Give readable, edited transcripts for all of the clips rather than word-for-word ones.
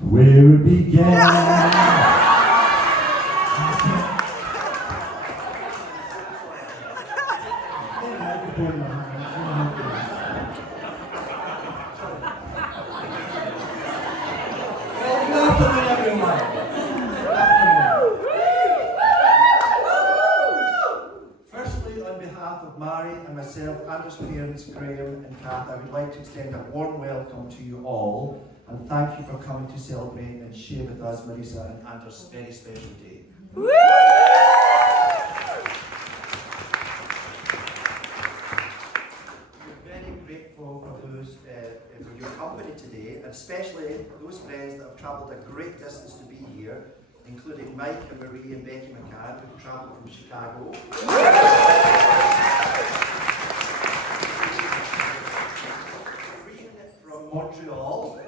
Where it began. Anders' parents, Graham and Kath, I would like to extend a warm welcome to you all and thank you for coming to celebrate and share with us Marisa and Anders' very special day. Woo! We're very grateful for those for your company today, and especially those friends that have travelled a great distance to be here, including Mike and Marie and Becky McCann, who travelled from Chicago. Montreal.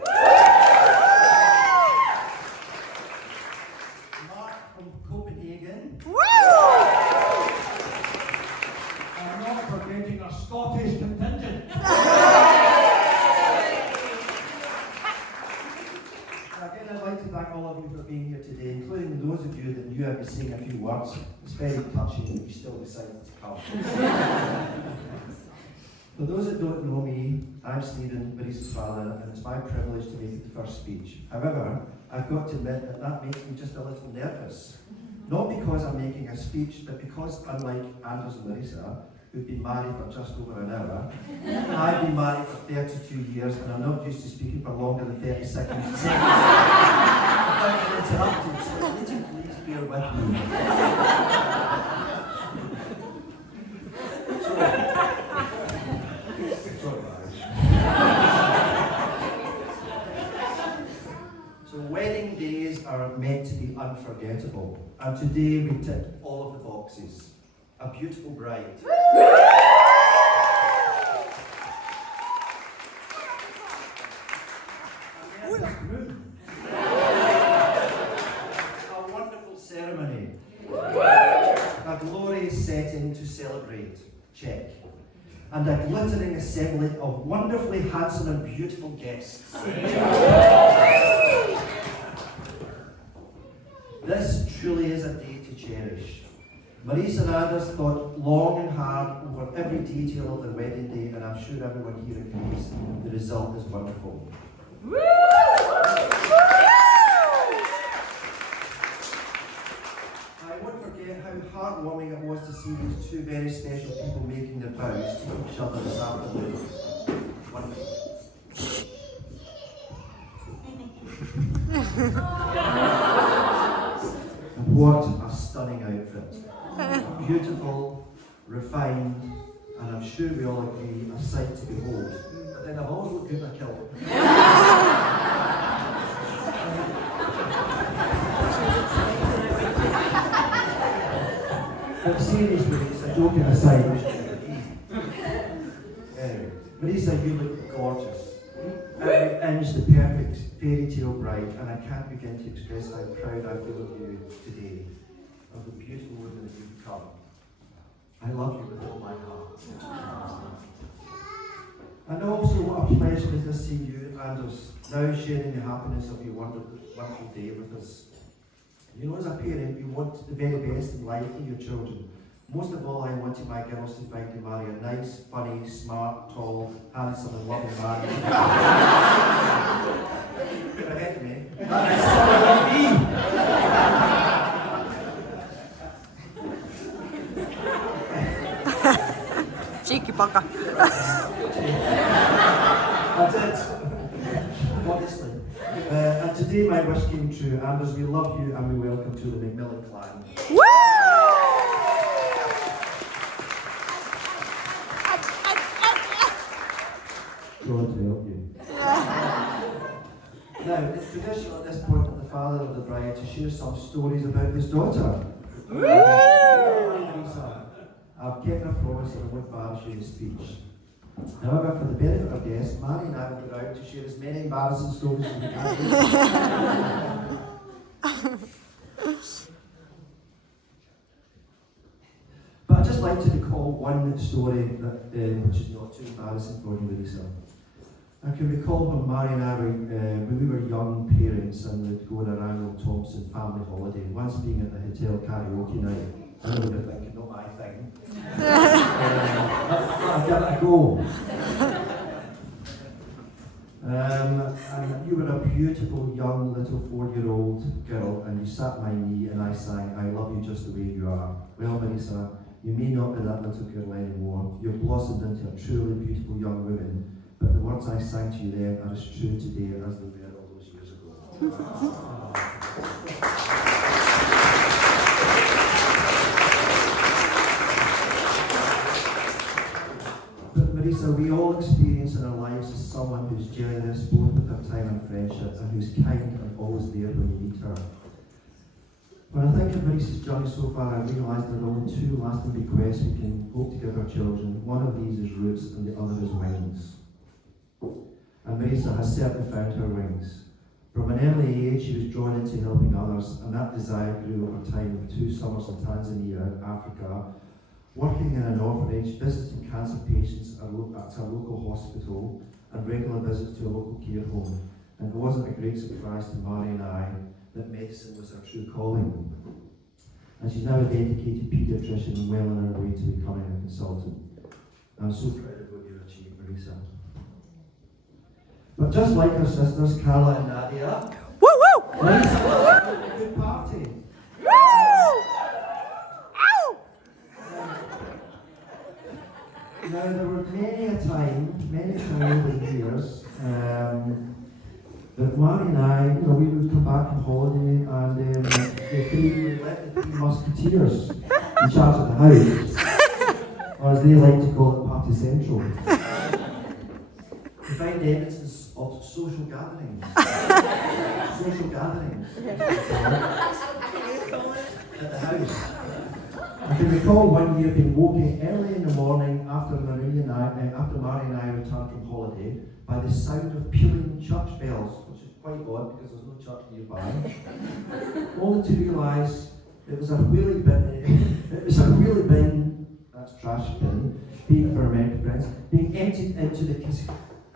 Mark from Copenhagen. I'm not forgetting our Scottish contingent. Again, I'd like to thank all of you for being here today, including those of you that knew I'd be saying a few words. It's very touching that you still decided to come. For those that don't know me, I'm Stephen, Marisa's father, and it's my privilege to make the first speech. However, I've got to admit that makes me just a little nervous. Not because I'm making a speech, but because unlike Anders and Marisa, who've been married for just over an hour, I've been married for 32 years and I'm not used to speaking for longer than 30 seconds. Without being interrupted, so would you please bear with me? Wedding days are meant to be unforgettable, and today we ticked all of the boxes. A beautiful bride. A wonderful ceremony. A glorious setting to celebrate. Check. And a glittering assembly of wonderfully handsome and beautiful guests. This truly is a day to cherish. Marisa and Anders thought long and hard over every detail of their wedding day, and I'm sure everyone here agrees the result is wonderful. I won't forget how heartwarming it was to see these two very special people making their vows to each other this afternoon. Wonderful. What a stunning outfit. Beautiful, refined, and I'm sure we all agree, a sight to behold. But then I've always looked good in a kilt. But seriously, Marisa, joking aside, anyway, Marisa, you look gorgeous. Every inch the perfect fairy tale bride, and I can't begin to express how proud I feel of you today, of the beautiful woman that you've become. I love you with all my heart. And also, what a pleasure it is to see you, Anders, now sharing the happiness of your wonderful day with us. You know, as a parent, you want the very best in life for your children. Most of all, I wanted my girls to find and marry a nice, funny, smart, tall, handsome, and loving man. You're ahead of me. That is so me. Cheeky bugger. That's it. Honestly. And today my wish came true. Anders, we love you and we welcome to the McMillan clan. Woo! God to help you. Now, it's traditional at this point for the father of the bride to share some stories about his daughter. I've kept my promise and I won't embarrass you in speech. However, for the benefit of guests, Mary and I will go out to share as many embarrassing stories as we can. But I'd just like to recall one story that, which is not too embarrassing for you, Marisa. I can recall when Mary and I were, when we were young parents and we'd go on a Arnold Thompson family holiday, once being at the hotel karaoke night. I know they're thinking, not my thing. I've got to go. And you were a beautiful young little 4-year-old girl, and you sat at my knee and I sang, I love you just the way you are. Well, Marisa, you may not be that little girl anymore. You've blossomed into a truly beautiful young woman, but the words I sang to you then are as true today as they were all those years ago. But Marisa, we all experience in our lives as someone who's generous both with her time and friendship, and who's kind and always there when you need her. When I think of Marisa's journey so far, I realise there are only two lasting bequests we can hope to give our children. One of these is roots and the other is wings. And Marisa has certainly found her wings. From an early age, she was drawn into helping others, and that desire grew over time with 2 summers in Tanzania, Africa, working in an orphanage, visiting cancer patients at a local hospital, and regular visits to a local care home. And it wasn't a great surprise to Mary and I that medicine was her true calling. And she's now a dedicated paediatrician and well on her way to becoming a consultant. I'm so proud of what you've achieved, Marisa. But just like her sisters, Carla and Nadia, Marisa was a good party. Now, there were many a time over the years, that Mary and I, we would come back from holiday and we let the 3 musketeers in charge of the house, or as they like to call it, Party Central, to find evidence of social gatherings. At the house. I can recall one year being woken early in the morning after Mary and I returned from holiday by the sound of pealing church bells, which is quite odd because there's no church nearby. Only to realise it was a wheelie bin, that's trash bin, being for American friends, being emptied into the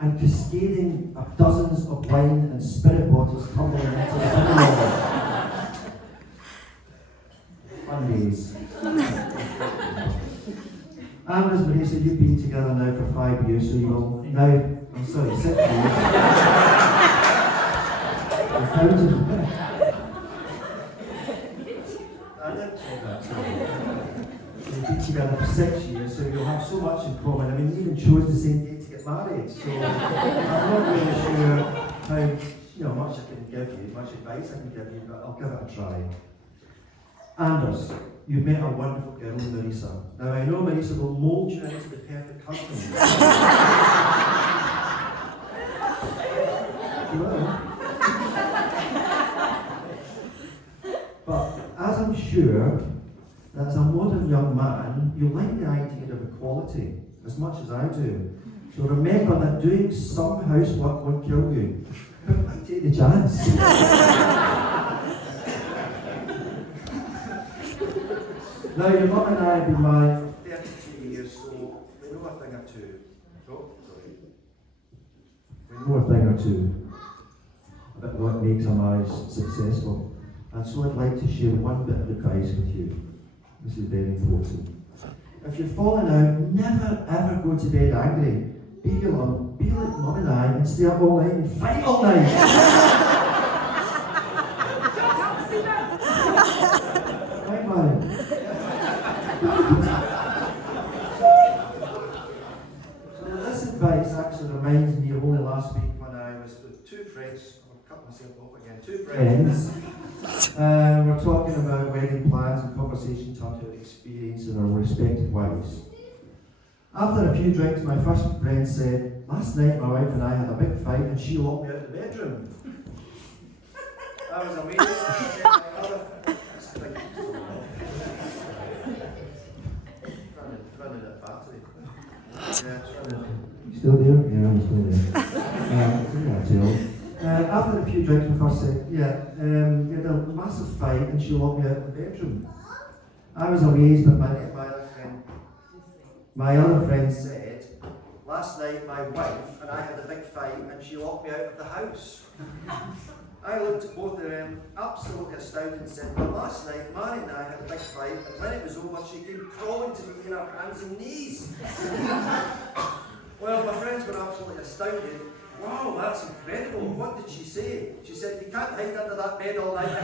and cascading of dozens of wine and spirit bottles tumbling into the bin. Fun days. And as Marisa, you've been together now for 5 years, so you will now, 6 years. I did check that, sorry. You've been together for 6 years, so you'll have so much in common. I mean, you even chose the same date to get married, so I'm not really sure how much I can give you, much advice I can give you, but I'll give it a try. Anders, you've met a wonderful girl, Marisa. Now I know Marisa will mould you into the perfect husband. She will. But as I'm sure that as a modern young man, you like the idea of equality as much as I do. So remember that doing some housework won't kill you. I take the chance. Now, your mum and I have been married for 32 years, so we know a thing or two. We know a thing or two about what makes a marriage successful. And so I'd like to share one bit of advice with you. This is very important. If you're falling out, never ever go to bed angry. Be like mum and I and stay up all night and fight all night. Right, Mary? So this advice actually reminds me of only last week when I was with 2 friends. I'll cut myself off again. 2 friends. We're talking about wedding plans and conversation turned to our experience in our respective wives. After a few drinks, my first friend said, "Last night my wife and I had a big fight and she locked me out of the bedroom." I was amazed. Running at battery. Still there? Yeah, I'm still there. After a few drinks, my first said, we had a massive fight and she locked me out of the bedroom. I was amazed, but my other friend said, last night my wife and I had a big fight and she locked me out of the house. I looked at both of them, absolutely astounded, and said, well, last night Mary and I had a big fight, and when it was over, she came crawling to me in her hands and knees. Well, my friends were absolutely astounded. Wow, that's incredible. What did she say? She said, you can't hide under that bed all night.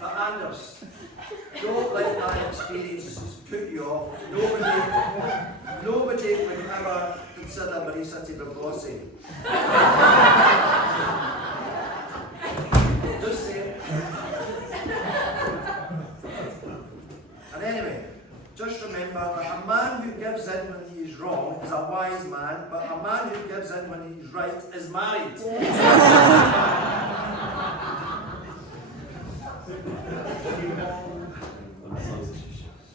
But Anders, don't let that experience put you off. Nobody would ever consider Marisa to be bossy. Just say it. And anyway, just remember that a man who gives in when he is wrong is a wise man, but a man who gives in when he is right is married.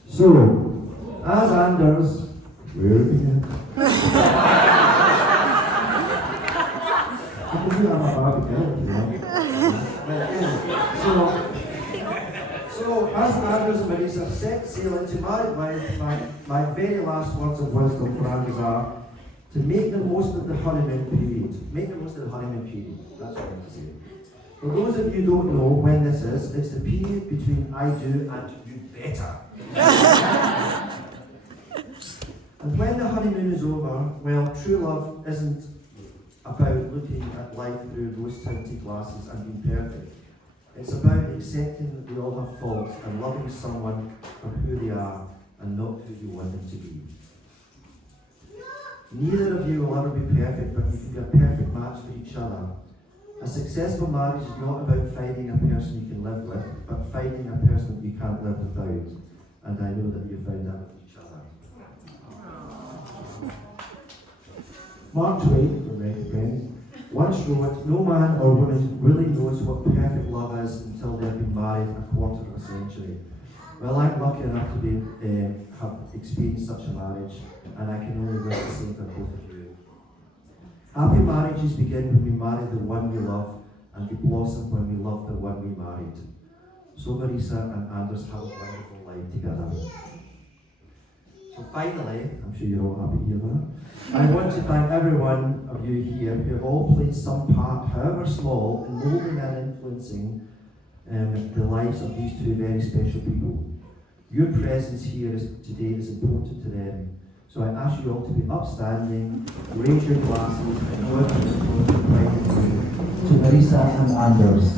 So, as Anders, where begin? I'm about to get So, as Anders and Marisa set sail into married life, my very last words of wisdom for Anders are to make the most of the honeymoon period. Make the most of the honeymoon period. That's what I have to say. For those of you who don't know when this is, it's the period between I do and you better. And when the honeymoon is over, well, true love isn't about looking at life through rose-tinted glasses and being perfect. It's about accepting that we all have faults and loving someone for who they are and not who you want them to be. Neither of you will ever be perfect, but you can be a perfect match for each other. A successful marriage is not about finding a person you can live with, but finding a person that you can't live without. And I know that you found that with each other. Mark Twain, for many friends, once wrote, no man or woman really knows what perfect love is until they've been married a quarter of a century. Well, I'm lucky enough to have experienced such a marriage, and I can only wish the same for both of you. Happy marriages begin when we marry the one we love, and they blossom when we love the one we married. So Marisa and Anders have a wonderful life together. So finally, I'm sure you're all happy to hear that, I want to thank every one of you here who have all played some part, however small, in molding and influencing the lives of these two very special people. Your presence here today is important to them. So I ask you all to be upstanding, raise your glasses, and welcome to Marisa and Anders.